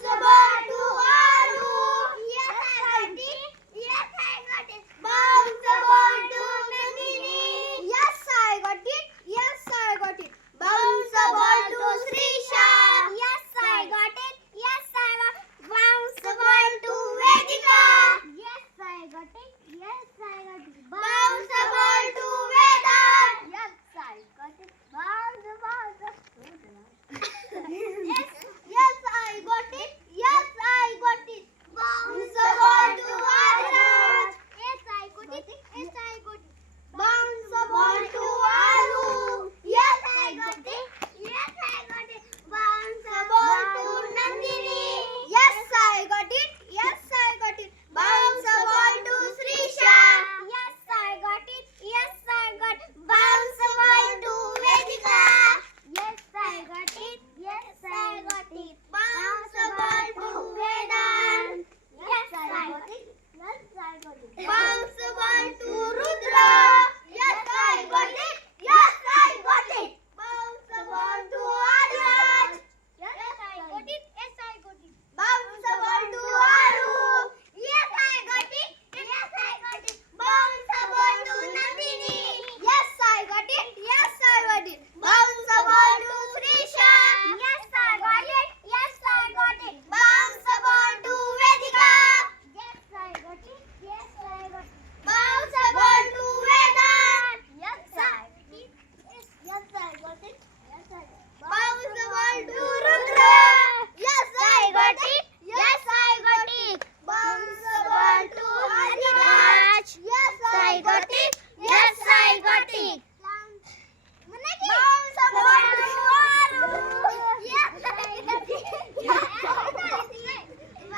sabah